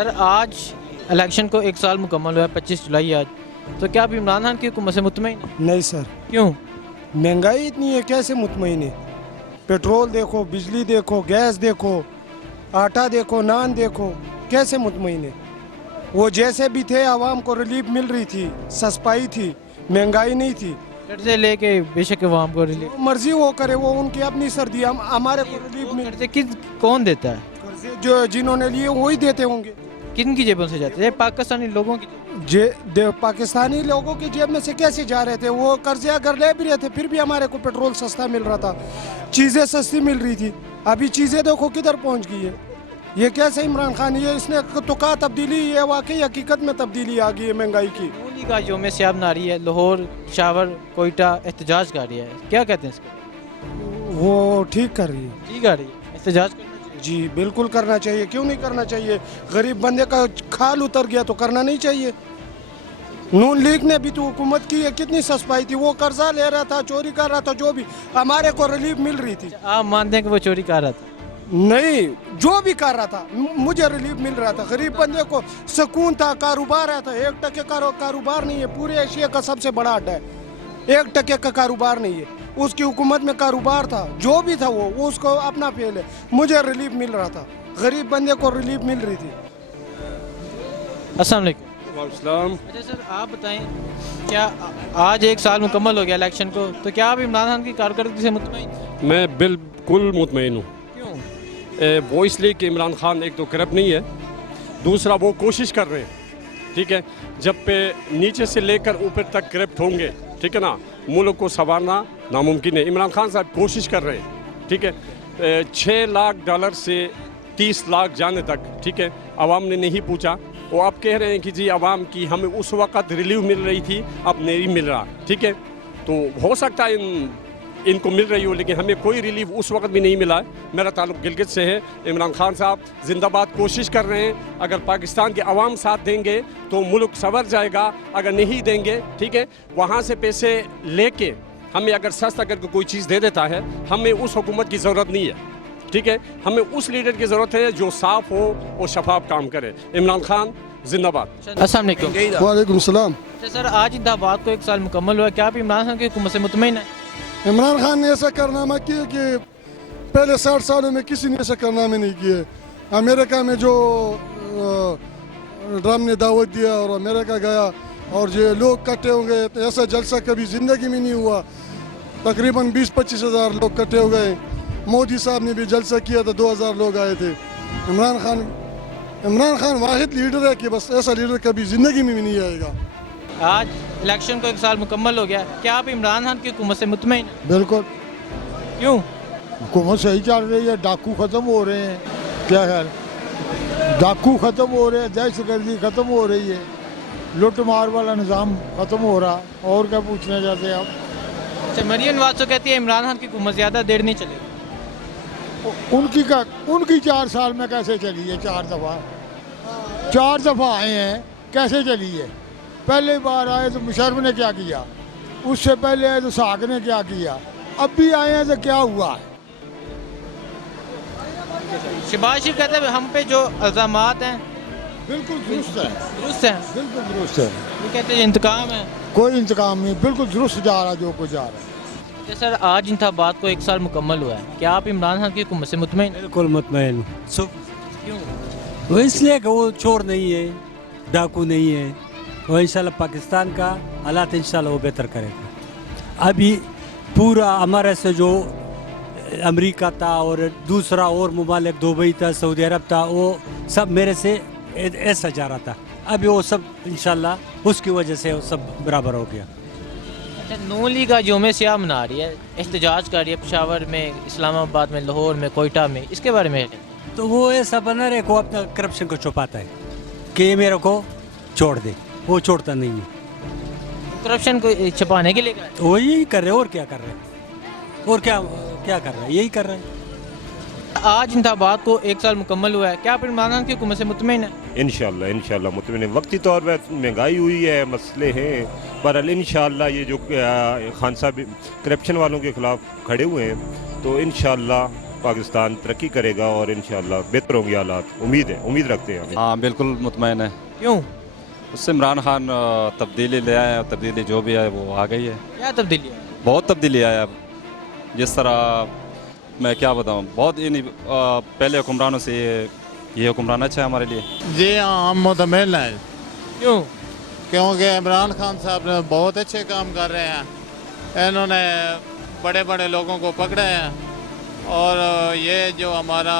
سر آج الیکشن کو 1 سال مکمل ہوا ہے، 25 جولائی آج، تو کیا آپ عمران خان کی حکومت سے مطمئن ہیں؟ نہیں سر، کیوں؟ مہنگائی اتنی ہے، کیسے مطمئن ہے؟ پیٹرول دیکھو، بجلی دیکھو، گیس دیکھو، آٹا دیکھو، نان دیکھو، کیسے مطمئن ہے؟ وہ جیسے بھی تھے عوام کو ریلیف مل رہی تھی، سسپائی تھی، مہنگائی نہیں تھی۔ قرضے لے کے بے شک عوام کو ریلیف، جو مرضی وہ کرے، وہ ان کی اپنی سردی، ہمارے کو ریلیف مل، قرضے کون دیتا ہے؟ قرضے جو جنہوں نے لیے وہی دیتے ہوں گے۔ کن کی جیبوں سے جاتے ہیں؟ پاکستانی لوگوں کی پاکستانی لوگوں کی جیب میں سے کیسے جا رہے تھے؟ وہ قرضے اگر لے بھی رہے تھے پھر بھی ہمارے کو پیٹرول سستا مل رہا تھا، چیزیں سستی مل رہی تھی۔ ابھی چیزیں دیکھو کدھر پہنچ گئی ہے۔ یہ کیسے عمران خان، یہ اس نے تو کہا تبدیلی، یہ واقعی حقیقت میں تبدیلی آ گئی ہے مہنگائی کی۔ نون لیگ کا یوم سیاہ منا رہی ہے، لاہور، پشاور، کوئٹہ احتجاج کر رہی ہے، کیا کہتے ہیں اس کو؟ وہ ٹھیک کر رہی ہے ٹھیک آ رہی ہے، احتجاج کرنا چاہیے۔ جی بالکل کرنا چاہیے، کیوں نہیں کرنا چاہیے؟ غریب بندے کا کھال اتر گیا تو کرنا نہیں چاہیے۔ نون لیگ نے بھی تو حکومت کی ہے، کتنی سسپائی تھی، وہ قرضہ لے رہا تھا، چوری کر رہا تھا، جو بھی ہمارے کو ریلیف مل رہی تھی۔ آپ مانتے ہیں کہ وہ چوری کر رہا تھا؟ نہیں، جو بھی کر رہا تھا مجھے ریلیف مل رہا تھا، غریب بندے کو سکون تھا، کاروبار ہے تھا۔ 1% کا کاروبار نہیں ہے، پورے ایشیا کا سب سے بڑا اڈا ہے، 1% کا کاروبار نہیں ہے۔ اس کی حکومت میں کاروبار تھا، جو بھی تھا وہ اس کو اپنا فیل ہے، مجھے ریلیف مل رہا تھا، غریب بندے کو ریلیف مل رہی تھی۔ السلام علیکم۔ السلام۔ اچھا سر آپ بتائیں، کیا آج 1 سال مکمل ہو گیا الیکشن کو، تو کیا آپ عمران خان کی کارکردگی سے مطمئن ہیں؟ میں بالکل مطمئن ہوں۔ کیوں؟ وہ اس لیے کہ عمران خان ایک تو کرپٹ نہیں ہے، دوسرا وہ کوشش کر رہے ہیں، ٹھیک ہے، جب پہ نیچے سے لے کر اوپر تک کرپٹ ہوں گے، ٹھیک ہے نا، ملک کو سنوارنا ناممکن ہے۔ عمران خان صاحب کوشش کر رہے ہیں، ٹھیک ہے، $6 لاکھ سے 30 لاکھ جانے تک، ٹھیک ہے، عوام نے نہیں پوچھا۔ وہ آپ کہہ رہے ہیں کہ جی عوام کی ہمیں اس وقت ریلیف مل رہی تھی، اب نہیں مل رہا، ٹھیک ہے، تو ہو سکتا ہے ان کو مل رہی ہو، لیکن ہمیں کوئی ریلیف اس وقت بھی نہیں ملا ہے۔ میرا تعلق گلگت سے ہے۔ عمران خان صاحب زندہ باد کوشش کر رہے ہیں، اگر پاکستان کے عوام ساتھ دیں گے تو ملک سنور جائے گا، اگر نہیں دیں گے، ٹھیک ہے، وہاں سے پیسے لے کے ہمیں اگر سستا کر کے کوئی چیز دے دیتا ہے، ہمیں اس حکومت کی ضرورت نہیں ہے، ٹھیک ہے، ہمیں اس لیڈر کی ضرورت ہے جو صاف ہو اور شفاف کام کرے۔ عمران خان زندہ باد۔ السلام علیکم۔ وعلیکم السلام۔ اچھا سر آج انتخابات کو 1 سال مکمل ہوا، کیا آپ عمران خان کی حکومت سے مطمئن ہیں؟ عمران خان نے ایسا کارنامہ کیا کہ پہلے 60 سالوں میں کسی نے ایسا کارنامے نہیں کیے۔ امریکہ میں جو ٹرمپ نے دعوت دیا اور امریکہ گیا اور جو لوگ کٹے ہو گئے، تو ایسا جلسہ کبھی زندگی میں نہیں ہوا۔ تقریباً 20-25 ہزار لوگ کٹے ہو گئے۔ مودی صاحب نے بھی جلسہ کیا تو 2000 لوگ آئے تھے۔ عمران خان واحد لیڈر ہے کہ بس ایسا لیڈر کبھی زندگی میں بھی نہیں آئے گا۔ آج الیکشن کو 1 سال مکمل ہو گیا، کیا آپ عمران خان کی حکومت سے مطمئن ہیں؟ بالکل، کیوں؟ حکومت صحیح چل رہی ہے، ڈاکو ختم ہو رہے ہیں، کیا خیال، ڈاکو ختم ہو رہے ہیں، دہشت گردی ختم ہو رہی ہے، لوٹ مار والا نظام ختم ہو رہا، اور کیا پوچھنا چاہتے ہیں آپ؟ اچھا مریم نواز تو کہتی ہے عمران خان کی حکومت زیادہ دیر نہیں چلے گی۔ ان کی 4 سال میں کیسے چلی ہے؟ 4 دفعہ آئے ہیں، کیسے چلی ہے؟ پہلے بار آئے تو مشرف نے کیا کیا، اس سے پہلے آئے تو ساکھ نے کیا کیا، اب بھی آئے ہیں تو کیا ہوا ہے؟ شہباز شریف کہتے ہیں ہم پہ جو الزامات ہیں بالکل درست ہے، درست ہیں، بالکل درست ہے، وہ کہتے ہیں انتقام ہے۔ کوئی انتقام نہیں، بالکل درست جا رہا جو کچھ جا رہا ہے۔ اچھا سر آج انتخابات کو 1 سال مکمل ہوا ہے، کیا آپ عمران خان کی حکومت سے مطمئن ہیں؟ بالکل مطمئن ہوں۔ کیوں؟ وہ اس لیے کہ وہ چور نہیں ہے، ڈاکو نہیں ہے، وہ انشاءاللہ پاکستان کا حالات انشاءاللہ وہ بہتر کرے گا۔ ابھی پورا ہمارے سے جو امریکہ تھا اور دوسرا اور ممالک، دبئی تھا، سعودی عرب تھا، وہ سب میرے سے ایسا جا رہا تھا، ابھی وہ سب انشاءاللہ اس کی وجہ سے وہ سب برابر ہو گیا۔ اچھا نون لیگ کا یوم سیاہ منا رہی ہے، احتجاج کر رہی ہے پشاور میں، اسلام آباد میں، لاہور میں، کوئٹہ میں، اس کے بارے میں تو وہ ایسا بنا رہے کو اپنا کرپشن کو چھپاتا ہے کہ یہ میرے کو چھوڑ دے، وہ چھوڑتا نہیں ہے، کرپشن کو چھپانے کے لیے کہا ہے۔ وہ یہی کر رہے اور کیا کر رہے، اور کیا کر رہا ہے، یہی کر رہے ہیں۔ آج انتخابات کو 1 سال مکمل ہوا ہے، کیا آپ عمران خان کی حکومت سے مطمئن ہیں؟ انشاءاللہ مطمئن ہے۔ وقتی طور پہ مہنگائی ہوئی ہے، مسئلے ہیں، پر انشاءاللہ یہ جو خان صاحب کرپشن والوں کے خلاف کھڑے ہوئے ہیں تو انشاءاللہ पाकिस्तान तरक्की करेगा और इंशाल्लाह बेहतर होंगे हालात। उम्मीद रखते हैं हम। हाँ बिल्कुल मुतमईन है। क्यों? उससे इमरान खान तब्दीली ले आए, तब्दीली जो भी है वो आ गई है। क्या तब्दीली है? बहुत तब्दीली आया। जिस तरह मैं क्या बताऊँ, बहुत पहले हुक्मरानों से ये हुक्मरान अच्छा है हमारे लिए। जी हाँ, हम मुतमिन हैं। क्यों? क्योंकि इमरान खान साहब ने बहुत अच्छे काम कर रहे हैं। इन्होंने बड़े बड़े लोगों को पकड़े हैं और ये जो हमारा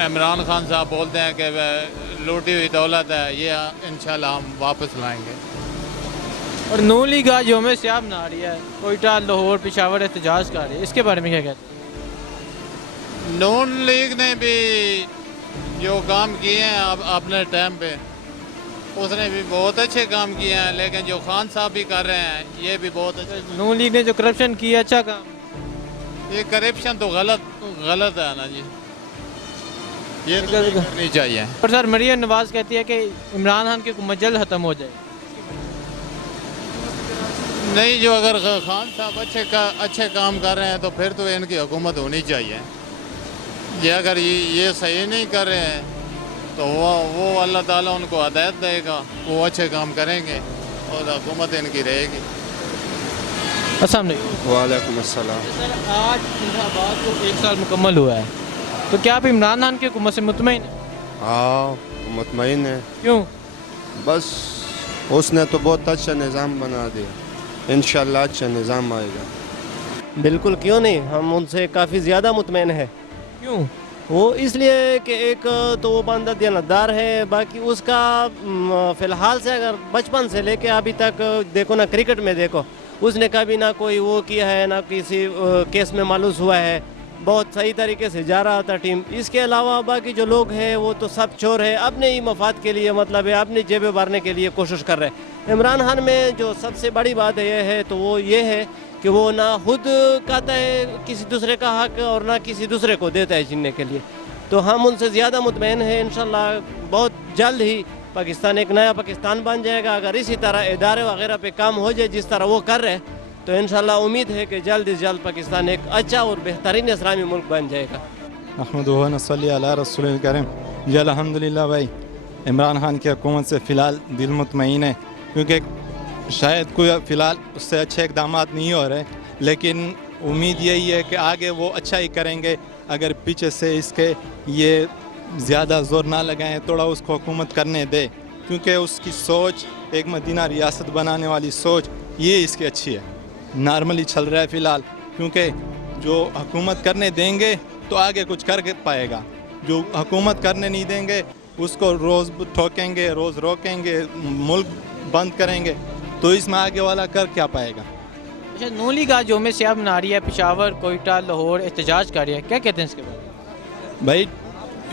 इमरान खान साहब बोलते हैं कि लूटी हुई दौलत है, ये इंशाल्लाह हम वापस लाएंगे। और नून लीग आज यौम सियाह मना रही है, कोयटा, लाहौर, पेशावर एहतजाज कर रही है, इसके बारे में क्या कहते हैं? नून लीग ने भी जो काम किए हैं अपने टाइम पे, उसने भी बहुत अच्छे काम किए हैं, लेकिन जो खान साहब भी कर रहे हैं ये भी बहुत अच्छे। नून लीग ने जो करप्शन किया, अच्छा काम। ये करप्शन तो गलत है ना जी, ये तो नहीं करनी चाहिए। और सर मरियम नवाज कहती है कि इमरान खान की हुकूमत जल्द ख़त्म हो जाए। नहीं, जो अगर खान साहब अच्छे काम कर रहे हैं तो फिर तो इनकी हुकूमत होनी चाहिए। ये अगर ये सही नहीं कर रहे हैं तो वो अल्लाह ताला उनको हदायत देगा, वो अच्छे काम करेंगे और हुकूमत इनकी रहेगी। अस्सलाम वालेकुम। वालेकुम अस्सलाम। सर आज इंतखाबात को 1 साल मुकम्मल हुआ है, तो क्या आप इमरान खान की हुकूमत से मुतमईन हैं? हाँ मुतमईन है। क्यों? बस उसने तो बहुत अच्छा निज़ाम बना दिया, इंशाल्लाह अच्छा निज़ाम आएगा। बिल्कुल, क्यों नहीं, हम उनसे काफ़ी ज़्यादा मुतमईन है। क्यों? वो इसलिए कि एक तो वो बंदा दियानतदार है, बाकी उसका फ़िलहाल से अगर बचपन से लेके अभी तक देखो ना, क्रिकेट में देखो, उसने कभी ना कोई वो किया है, ना किसी केस में मालूस हुआ है, बहुत सही तरीके से जा रहा था टीम। इसके अलावा बाकी जो लोग हैं वो तो सब चोर है, अपने ही मफाद के लिए, मतलब है अपनी जेबें भरने के लिए कोशिश कर रहे हैं। इमरान खान में जो सबसे बड़ी बात ये है तो वो ये है कि वो ना खुद कहता है किसी दूसरे का हक और ना किसी दूसरे को देता है जीने के लिए। तो हम उनसे ज़्यादा मुतमईन हैं, इंशाल्लाह बहुत जल्द ही पाकिस्तान एक नया पाकिस्तान बन जाएगा। अगर इसी तरह इदारे वगैरह पे काम हो जाए जिस तरह वो कर रहे हैं तो इंशाल्लाह उम्मीद है कि जल्द से जल्द पाकिस्तान एक अच्छा और बेहतरीन इस्लामी मुल्क बन जाएगा। अहमदुहु व नसल्ली अला रसूलिल करीम। जी अल्हम्दुलिल्लाह भाई, इमरान खान की हुकूमत से फ़िलहाल दिल मुतमईन है, क्योंकि शायद कोई फ़िलहाल उससे अच्छे इक़दाम नहीं हो रहे, लेकिन उम्मीद यही है कि आगे वो अच्छा ही करेंगे। अगर पीछे से इसके ये ज़्यादा ज़ोर ना लगाएं, थोड़ा उसको हुकूमत करने दे, क्योंकि उसकी सोच एक मदीना रियासत बनाने वाली सोच ये इसकी अच्छी है। नॉर्मली चल रहा है फ़िलहाल, क्योंकि जो हुकूमत करने देंगे तो आगे कुछ कर पाएगा, जो हुकूमत करने नहीं देंगे उसको रोज़ ठोकेंगे, रोज़ रोकेंगे, मुल्क बंद करेंगे, तो इसमें आगे वाला कर क्या पाएगा। अच्छा, नून लीग आज यौम सियाह मना रही है, पेशावर, कोयटा, लाहौर एहतजाज कर रही है, क्या कहते हैं इसके बारे में? भाई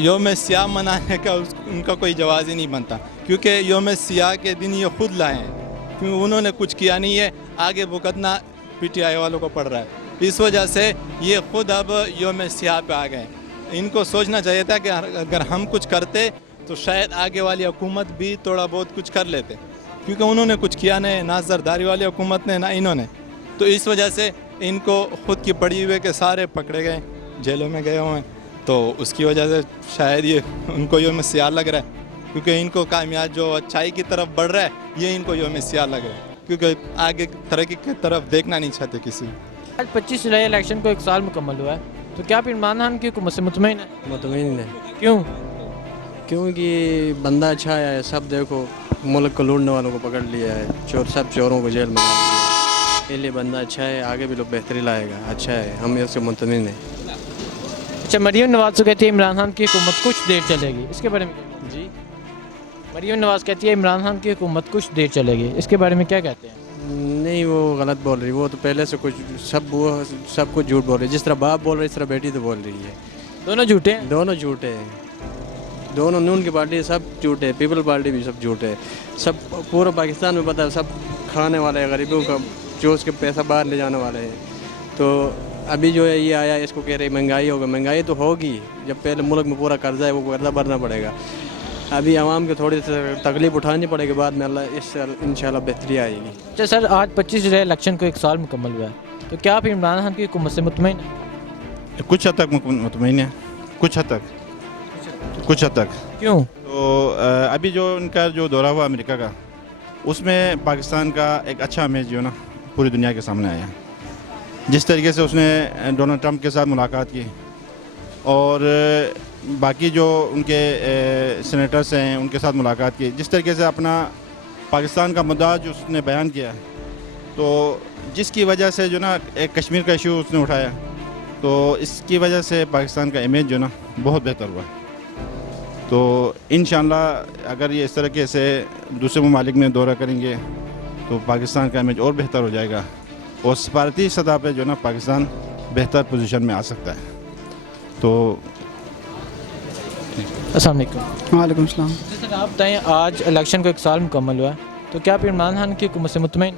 यौम सियाह मनाने का उनका कोई जवाज़ ही नहीं बनता, क्योंकि यौम सियाह के दिन ये खुद लाए हैं, क्योंकि उन्होंने कुछ किया नहीं है, आगे भुगतना PTI वालों को पड़ रहा है। इस वजह से ये खुद अब यौम सियाह पे आ गए। इनको सोचना चाहिए था कि अगर हम कुछ करते तो शायद आगे वाली हुकूमत भी थोड़ा बहुत कुछ कर लेते, क्योंकि उन्होंने कुछ किया नहीं, ना जरदारी वाली हुकूमत ने, ना इन्होंने। तो इस वजह से इनको खुद की पड़ी हुए के सारे पकड़े गए, जेलों में गए हुए हैं, तो उसकी वजह से शायद ये उनको यौम सियाह लग रहा है, क्योंकि इनको कामयाब जो अच्छाई की तरफ बढ़ रहा है ये इनको यौम सियाह लग रहा है, क्योंकि आगे तरक्की की तरफ देखना नहीं चाहते किसी। आज 25 जुलाई इलेक्शन को 1 साल मुकम्मल हुआ है, तो क्या आप इमरान खान की हुकूमत से मुतमईन है? मुतमईन है। क्यों? क्योंकि बंदा अच्छा है, सब देखो मुल्क को लूटने वालों को पकड़ लिया है, सब चोरों को जेल में डाल दिया है, इसलिए बंदा अच्छा है, आगे भी लोग बेहतरी लाएगा, अच्छा है, हम इससे मुतमईन हैं। अच्छा, मरियम नवाज तो कहती है इमरान खान की हुकूमत कुछ देर चलेगी, इसके बारे में क्या? जी, मरियम नवाज कहती है इमरान खान की हुकूमत कुछ देर चलेगी, इसके बारे में क्या कहते हैं? नहीं, वो गलत बोल रही, वो तो पहले से कुछ सब कुछ झूठ बोल रही है, जिस तरह बाप बोल रहा है इस तरह बेटी तो बोल रही है। दोनों झूठे हैं? दोनों झूठे हैं, दोनों नून की पार्टी सब झूठे है, पीपल पार्टी भी सब झूठे है, सब पूरा पाकिस्तान में पता है, सब खाने वाले हैं, गरीबों का जो उसके पैसा बाहर ले जाने वाले हैं। तो अभी जो है ये आया, इसको कह रहे महंगाई होगा, महंगाई तो होगी, जब पहले मुल्क में पूरा कर्जा है वो कर्जा भरना पड़ेगा। अभी आवाम को थोड़ी सी तकलीफ उठानी पड़ेगी, बाद में अल्लाह इससे इंशाल्लाह बेहतरी आएगी। अच्छा सर, आज 25 जुलाई इलेक्शन को 1 साल मुकम्मल हुआ है, तो क्या आप इमरान खान की हुकूमत से मुतमईन हैं? कुछ हद तक मुतमईन है, कुछ हद तक। क्यों? तो अभी जो उनका जो दौरा हुआ अमेरिका का, उसमें पाकिस्तान का एक अच्छा इमेज जो है ना पूरी दुनिया के सामने आया। जिस तरीके से उसने डोनाल्ड ट्रंप के साथ मुलाकात की और बाकी जो उनके सीनेटर्स हैं उनके साथ मुलाकात की, जिस तरीके से अपना पाकिस्तान का मुद्दा जो उसने बयान किया, तो जिसकी वजह से जो ना एक कश्मीर का इशू उसने उठाया, तो इसकी वजह से पाकिस्तान का इमेज जो ना बहुत बेहतर हुआ। तो इंशाअल्लाह अगर ये इस तरीके से दूसरे ममालिक में दौरा करेंगे तो पाकिस्तान का इमेज और बेहतर हो जाएगा और सफारती सतह पे जो ना पाकिस्तान बेहतर पोजीशन में आ सकता है। तो अस्सलाम वालेकुम। वालेकुम सलाम। सर आप बताएं, आज इलेक्शन को 1 साल मुकम्मल हुआ है, तो क्या आप इमरान खान की हुकूमत से मुतमईन?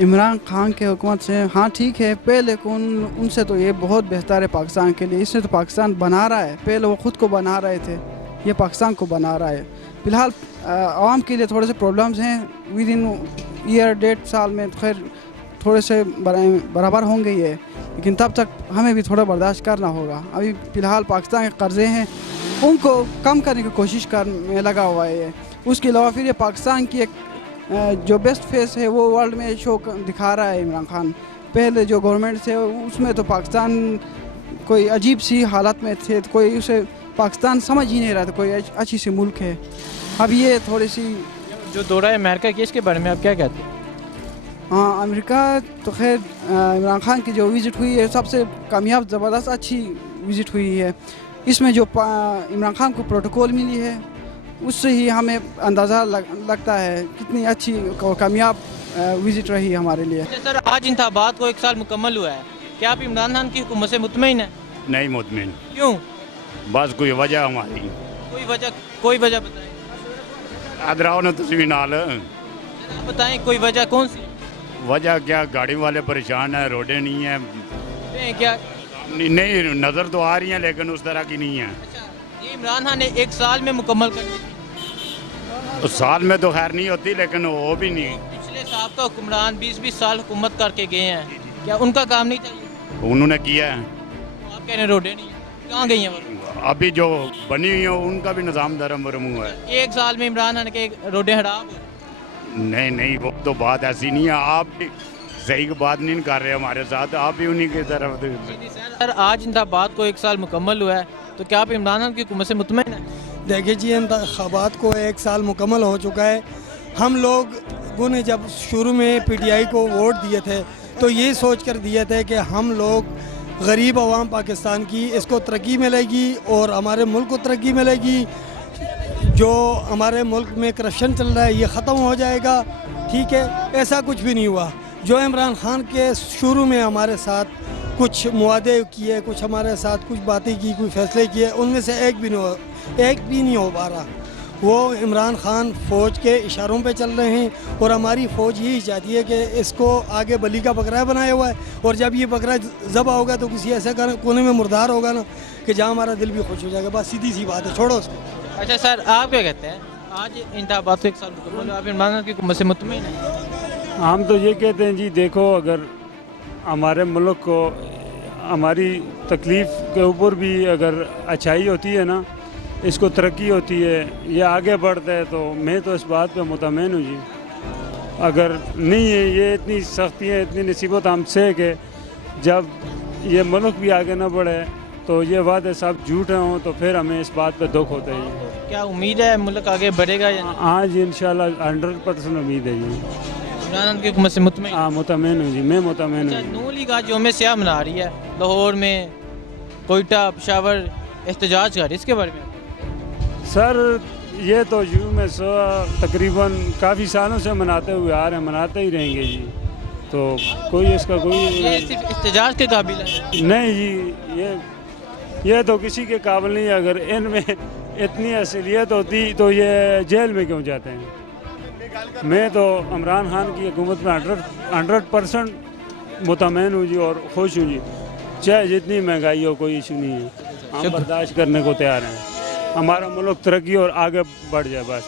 इमरान खान के हुकूमत से हाँ ठीक है, पहले उनसे तो ये बहुत बेहतर है पाकिस्तान के लिए। इसने तो पाकिस्तान बना रहा है, पहले वो ख़ुद को बना रहे थे, ये पाकिस्तान को बना रहा है। फ़िलहाल आवाम के लिए थोड़े से प्रॉब्लम्स हैं, विद इन ईयर 1.5 साल में खैर थोड़े से बराबर होंगे ये, लेकिन तब तक हमें भी थोड़ा बर्दाश्त करना होगा। अभी फ़िलहाल पाकिस्तान के कर्ज़े हैं, उनको कम करने की कोशिश में लगा हुआ है। उसके अलावा फिर ये पाकिस्तान की एक जो बेस्ट फेस है वो वर्ल्ड में शो दिखा रहा है इमरान खान। पहले जो गवर्नमेंट थे उसमें तो पाकिस्तान कोई अजीब सी हालत में थे, तो कोई उसे पाकिस्तान समझ ही नहीं रहा था कोई अच्छी सी मुल्क है। अब ये थोड़ी सी जो दौरा है अमेरिका की, इसके बारे में आप क्या कहते हैं? हाँ, अमेरिका तो खैर इमरान खान की जो विज़िट हुई है सबसे कामयाब, ज़बरदस्त अच्छी विज़िट हुई है। इसमें जो इमरान खान को प्रोटोकॉल मिली है उससे ही हमें अंदाज़ा लगता है कितनी अच्छी और कामयाब विज़िट रही है हमारे लिए। सर आज इंतखाबात को 1 साल मुकम्मल हुआ है, क्या आप इमरान खान की हुकूमत से मुतमईन हैं? नहीं मुतमईन। क्यों? बस कोई वजह हमारी, कोई वजह बताएं। अदराओ न तस्वीर नाल आप बताएं कोई वजह कौन सी? वजह क्या, गाड़ी वाले परेशान है, रोडें नहीं है, क्या नहीं नज़र तो आ रही हैं लेकिन उस तरह की नहीं है। ये इमरान खान ने 1 साल में मुकम्मल कर दी। तो साल में तो खैर नहीं होती, लेकिन वो भी नहीं। पिछले साहब का हुक्मरान 20-20 साल हुकूमत करके गए हैं, क्या उनका काम नहीं चाहिए? उन्होंने किया है। तो आप कह रहे हैं रोडें नहीं है, कहाँ गई हैं वो? अभी जो बनी हुई है उनका भी निज़ाम धर्म हुआ है। 1 साल में इमरान खान के रोडें हड़ाप? नहीं वो तो बात ऐसी नहीं है, आप भी सही की बात नहीं कर रहे हमारे साथ, आप भी उन्हीं की तरफ। सर आज इंतखाबात को 1 साल मुकम्मल हुआ है, तो क्या आप इमरान खान की हुकूमत से मुतमईन हैं? देखिए जी, इंतखाबात को 1 साल मुकम्मल हो चुका है। हम लोगों ने जब शुरू में PTI को वोट दिए थे तो ये सोच कर दिए थे कि हम लोग गरीब अवाम पाकिस्तान की, इसको तरक्की मिलेगी और हमारे मुल्क को तरक्की मिलेगी। जो हमारे मुल्क में करप्शन चल रहा है ये ख़त्म हो जाएगा। ठीक है, ऐसा कुछ भी नहीं हुआ। जो इमरान खान के शुरू में हमारे साथ कुछ मुआदे किए, कुछ हमारे साथ कुछ बातें की, कुछ फैसले किए, उनमें से एक भी नहीं हो पा रहा। वो इमरान खान फ़ौज के इशारों पे चल रहे हैं और हमारी फ़ौज यही चाहती है कि इसको आगे बलि का बकरा बनाया हुआ है, और जब ये बकरा ज़बह होगा तो किसी ऐसे कोने में मुर्दार होगा ना कि जहाँ हमारा दिल भी खुश हो जाएगा। बस सीधी सी बात है, छोड़ो उसको। अच्छा सर, आप क्या कहते हैं, आज इंतखाबात को 1 साल मुकम्मल हुआ, आप इमरान खान की हुकूमत से मुतमईन हैं? हम तो ये कहते हैं जी, देखो अगर हमारे मुल्क को हमारी तकलीफ़ के ऊपर भी अगर अच्छाई होती है ना, इसको तरक्की होती है, ये आगे बढ़ता है, तो मैं तो इस बात पे मुतमईन हूँ जी। अगर नहीं है ये इतनी सख्तियाँ, इतनी नसीबत हमसे कि जब ये मुल्क भी आगे ना बढ़े तो ये वादे सब झूठे हों तो फिर हमें इस बात पे दुख होता है। क्या उम्मीद है मुल्क आगे बढ़ेगा या नहीं? हाँ जी, इंशाल्लाह 100% उम्मीद है जी। इमरान खान की हुकूमत से मुतमईन? हाँ मुतमईन हूँ जी, मैं मुतमईन हूँ। नून लीग आज यौम सियाह मना रही है, लाहौर में, कोयटा, पेशावर एहतजाज कर, इसके बारे में? सर ये तो यौम सियाह तकरीबन काफ़ी सालों से मनाते हुए आ रहे हैं, मनाते ही रहेंगे जी, तो कोई इसका कोई ये सिर्फ एहतजाज के काबिल है? नहीं जी, ये तो किसी के काबिल नहीं है। अगर इनमें इतनी असलियत होती तो ये जेल में क्यों जाते हैं। मैं तो इमरान खान की हुकूमत में 100% मुतमईन हूँ जी और खुश हूँ जी, चाहे जितनी महंगाई हो, कोई इशू नहीं है, हम बर्दाश्त करने को तैयार हैं। हमारा मुल्क तरक्की और आगे बढ़ जाए बस।